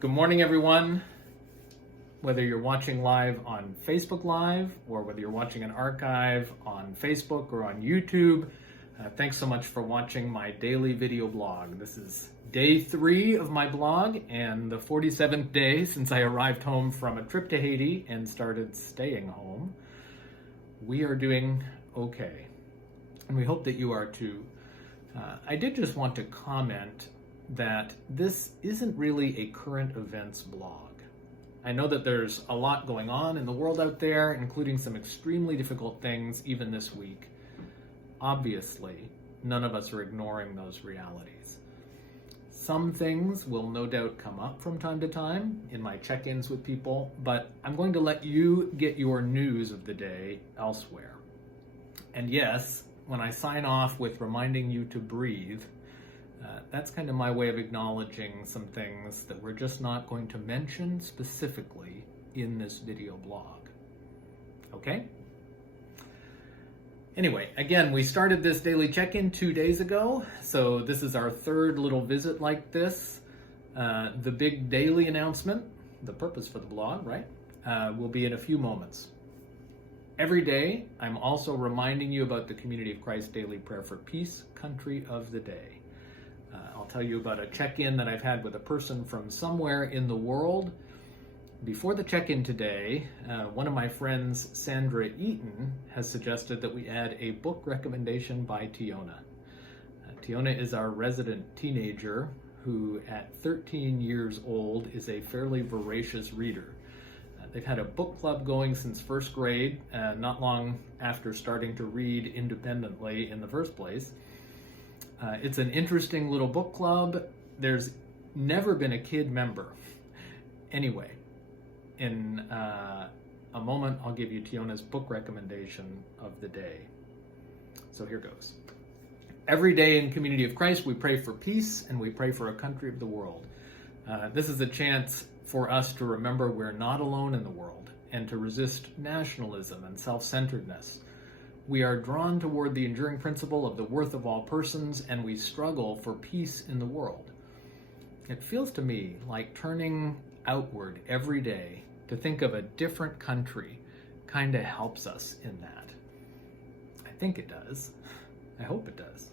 Good morning, everyone. Whether you're watching live on Facebook Live or whether you're watching an archive on Facebook or on YouTube, thanks so much for watching my daily video blog. This is day 3 of my blog and the 47th day since I arrived home from a trip to Haiti and started staying home. We are doing okay, and we hope that you are too. I did just want to comment that this isn't really a current events blog. I know that there's a lot going on in the world out there, including some extremely difficult things even this week. Obviously, none of us are ignoring those realities. Some things will no doubt come up from time to time in my check-ins with people, but I'm going to let you get your news of the day elsewhere. And yes, when I sign off with reminding you to breathe, that's kind of my way of acknowledging some things that we're just not going to mention specifically in this video blog. Okay? Anyway, again, we started this daily check-in 2 days ago, so this is our third little visit like this. The big daily announcement, the purpose for the blog, right, will be in a few moments. Every day, I'm also reminding you about the Community of Christ Daily Prayer for Peace, Country of the Day. I'll tell you about a check-in that I've had with a person from somewhere in the world. Before the check-in today, one of my friends, Sandra Eaton, has suggested that we add a book recommendation by Tiona. Tiona is our resident teenager who, at 13 years old, is a fairly voracious reader. They've had a book club going since first grade, not long after starting to read independently in the first place. It's an interesting little book club. There's never been a kid member. Anyway, in a moment, I'll give you Tiona's book recommendation of the day. So here goes. Every day in Community of Christ, we pray for peace and we pray for a country of the world. This is a chance for us to remember we're not alone in the world and to resist nationalism and self-centeredness. We are drawn toward the enduring principle of the worth of all persons, and we struggle for peace in the world. It feels to me like turning outward every day to think of a different country kind of helps us in that. I think it does. I hope it does.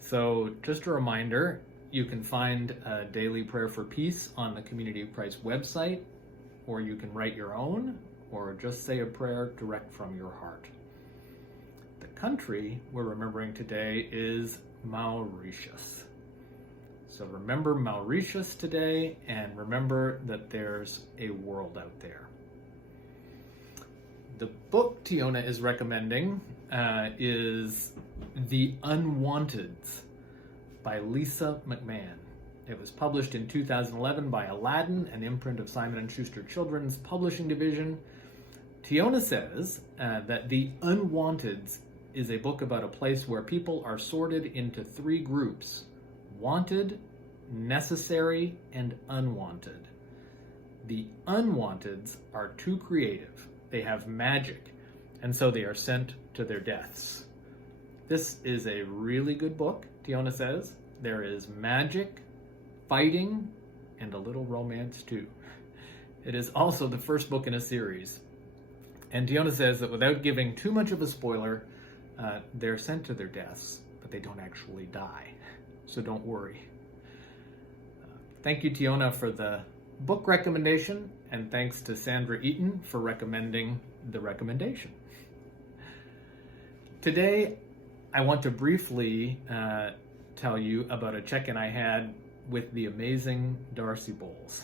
So just a reminder, you can find a daily prayer for peace on the Community of Christ website, or you can write your own, or just say a prayer direct from your heart. The country we're remembering today is Mauritius. So remember Mauritius today, and remember that there's a world out there. The book Tiona is recommending is The Unwanteds by Lisa McMahon. It was published in 2011 by Aladdin, an imprint of Simon & Schuster Children's Publishing Division. Tiona says that The Unwanteds is a book about a place where people are sorted into 3 groups: wanted, necessary, and unwanted. The unwanteds are too creative. They have magic, and so they are sent to their deaths. This is a really good book, Tiona says. There is magic, fighting, and a little romance too. It is also the first book in a series. And Tiona says that without giving too much of a spoiler, they're sent to their deaths, but they don't actually die. So don't worry. Thank you, Tiona, for the book recommendation, and thanks to Sandra Eaton for recommending the recommendation. Today, I want to briefly tell you about a check-in I had with the amazing Darcy Bowles.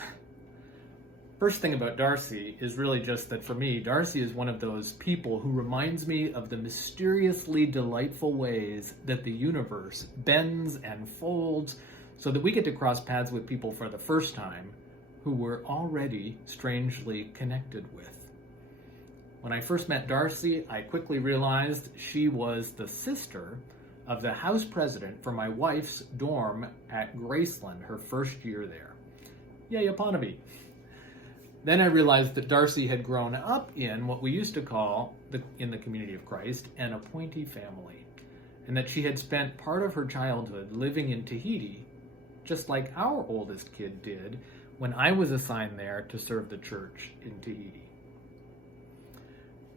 First thing about Darcy is really just that for me, Darcy is one of those people who reminds me of the mysteriously delightful ways that the universe bends and folds so that we get to cross paths with people for the first time who we're already strangely connected with. When I first met Darcy, I quickly realized she was the sister of the house president for my wife's dorm at Graceland, her first year there. Yay, Eponymie. Then I realized that Darcy had grown up in what we used to call, in the Community of Christ, an appointee family, and that she had spent part of her childhood living in Tahiti, just like our oldest kid did, when I was assigned there to serve the church in Tahiti.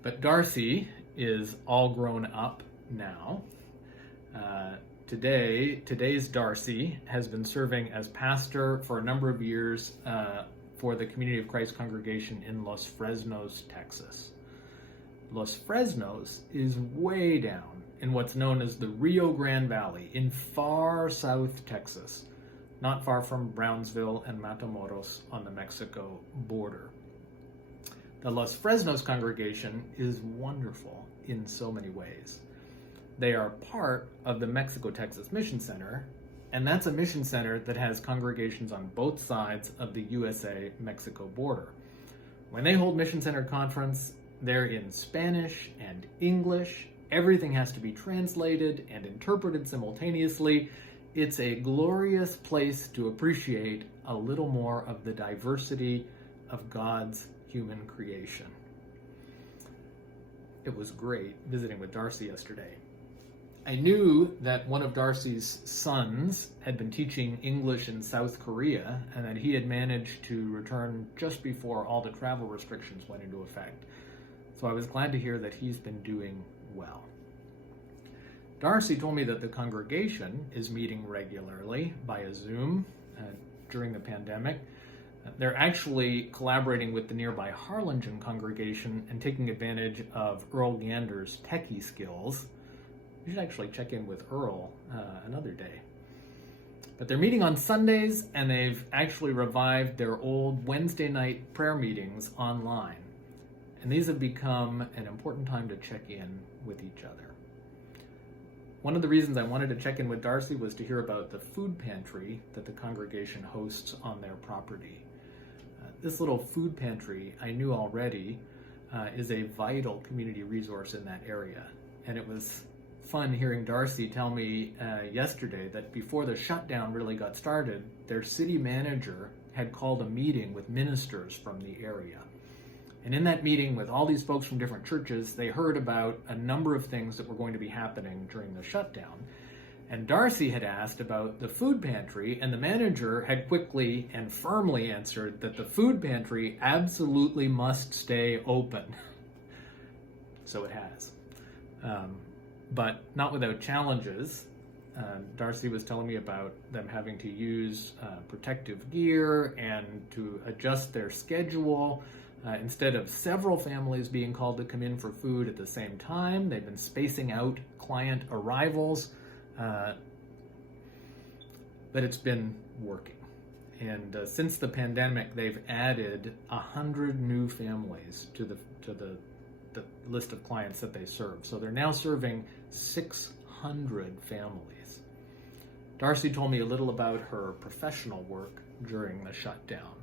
But Darcy is all grown up now. Today's Darcy has been serving as pastor for a number of years for the Community of Christ congregation in Los Fresnos, Texas. Los Fresnos is way down in what's known as the Rio Grande Valley in far south Texas, not far from Brownsville and Matamoros on the Mexico border. The Los Fresnos congregation is wonderful in so many ways. They are part of the Mexico-Texas Mission Center, and that's a mission center that has congregations on both sides of the USA-Mexico border. When they hold Mission Center Conference, they're in Spanish and English. Everything has to be translated and interpreted simultaneously. It's a glorious place to appreciate a little more of the diversity of God's human creation. It was great visiting with Darcy yesterday. I knew that one of Darcy's sons had been teaching English in South Korea and that he had managed to return just before all the travel restrictions went into effect. So I was glad to hear that he's been doing well. Darcy told me that the congregation is meeting regularly via Zoom during the pandemic. They're actually collaborating with the nearby Harlingen congregation and taking advantage of Earl Gander's techie skills. You should actually check in with Earl another day. But they're meeting on Sundays, and they've actually revived their old Wednesday night prayer meetings online. And these have become an important time to check in with each other. One of the reasons I wanted to check in with Darcy was to hear about the food pantry that the congregation hosts on their property. This little food pantry, I knew already, is a vital community resource in that area. And it was fun hearing Darcy tell me yesterday that before the shutdown really got started, their city manager had called a meeting with ministers from the area. And in that meeting with all these folks from different churches, they heard about a number of things that were going to be happening during the shutdown. And Darcy had asked about the food pantry, and the manager had quickly and firmly answered that the food pantry absolutely must stay open. So it has. But not without challenges. Darcy was telling me about them having to use protective gear and to adjust their schedule. Instead of several families being called to come in for food at the same time, they've been spacing out client arrivals. But it's been working. And since the pandemic, they've added 100 new families to the list of clients that they serve. So they're now serving 600 families. Darcy told me a little about her professional work during the shutdown.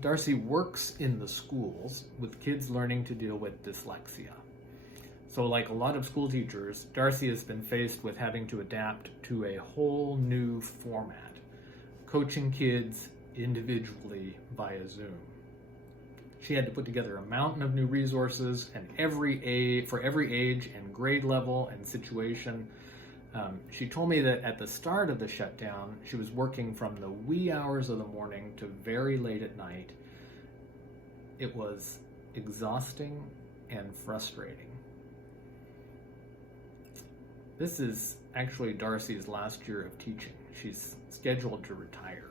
Darcy works in the schools with kids learning to deal with dyslexia. So like a lot of school teachers, Darcy has been faced with having to adapt to a whole new format, coaching kids individually via Zoom. She had to put together a mountain of new resources and for every age and grade level and situation. She told me that at the start of the shutdown, she was working from the wee hours of the morning to very late at night. It was exhausting and frustrating. This is actually Darcy's last year of teaching. She's scheduled to retire.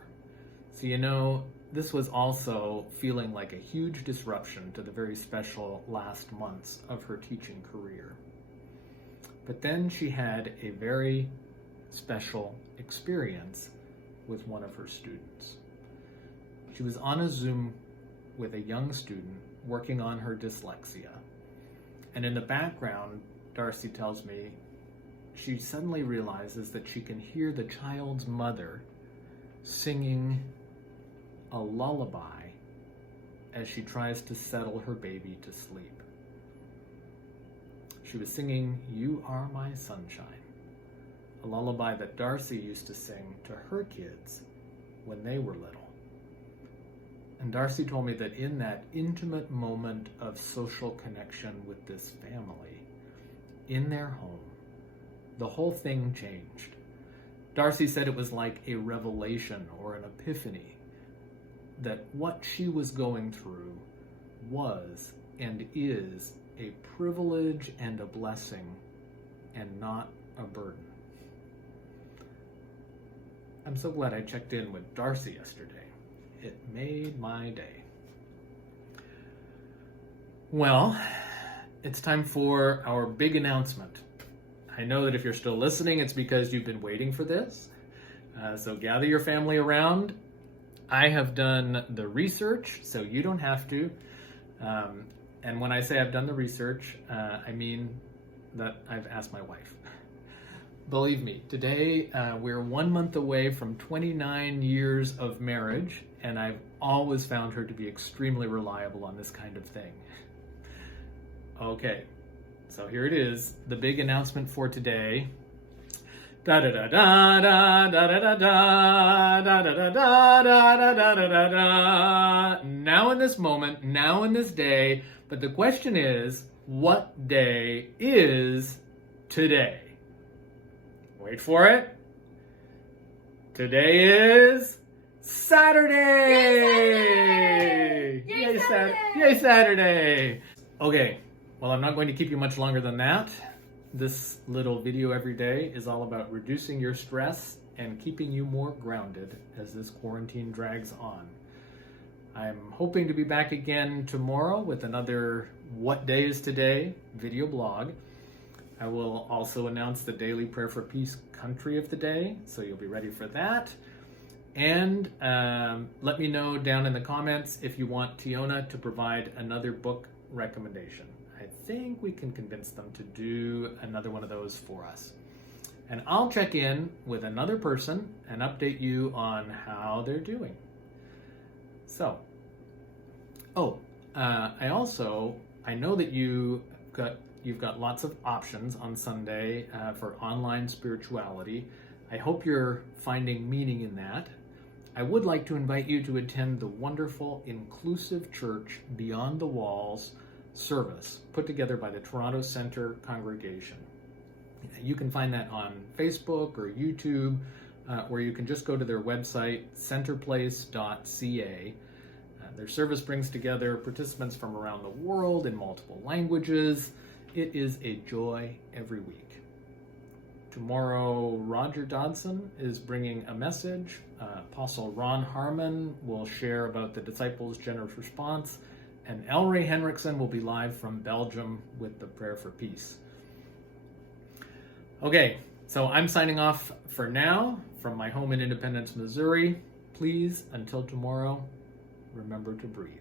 So, this was also feeling like a huge disruption to the very special last months of her teaching career. But then she had a very special experience with one of her students. She was on a Zoom with a young student working on her dyslexia. And in the background, Darcy tells me, she suddenly realizes that she can hear the child's mother singing a lullaby as she tries to settle her baby to sleep. She was singing "You Are My Sunshine," a lullaby that Darcy used to sing to her kids when they were little. And Darcy told me that in that intimate moment of social connection with this family, in their home, the whole thing changed. Darcy said it was like a revelation or an epiphany. that what she was going through was and is a privilege and a blessing and not a burden. I'm so glad I checked in with Darcy yesterday. It made my day. Well, it's time for our big announcement. I know that if you're still listening, it's because you've been waiting for this. So gather your family around. I have done the research, so you don't have to. And when I say I've done the research, I mean that I've asked my wife. Believe me, today we're 1 month away from 29 years of marriage, and I've always found her to be extremely reliable on this kind of thing. Okay, so here it is, the big announcement for today. Da da da da da da da da da da da da da da da da. Now in this moment, now in this day, but the question is, what day is today? Wait for it. Today is Saturday! Yay, Saturday! Yay, Saturday! Okay, well, I'm not going to keep you much longer than that. This little video every day is all about reducing your stress and keeping you more grounded as this quarantine drags on. I'm hoping to be back again tomorrow with another What Day Is Today video blog. I will also announce the Daily Prayer for Peace Country of the Day, so you'll be ready for that. And let me know down in the comments if you want Tiona to provide another book recommendation. I think we can convince them to do another one of those for us. And I'll check in with another person and update you on how they're doing. So, I know that you've got lots of options on Sunday for online spirituality. I hope you're finding meaning in that. I would like to invite you to attend the wonderful Inclusive Church Beyond the Walls service put together by the Toronto Centre congregation. You can find that on Facebook or YouTube, or you can just go to their website, centerplace.ca. Their service brings together participants from around the world in multiple languages. It is a joy every week. Tomorrow, Roger Dodson is bringing a message. Apostle Ron Harmon will share about the disciples' generous response. And Elray Henriksen will be live from Belgium with the Prayer for Peace. Okay, so I'm signing off for now from my home in Independence, Missouri. Please, until tomorrow, remember to breathe.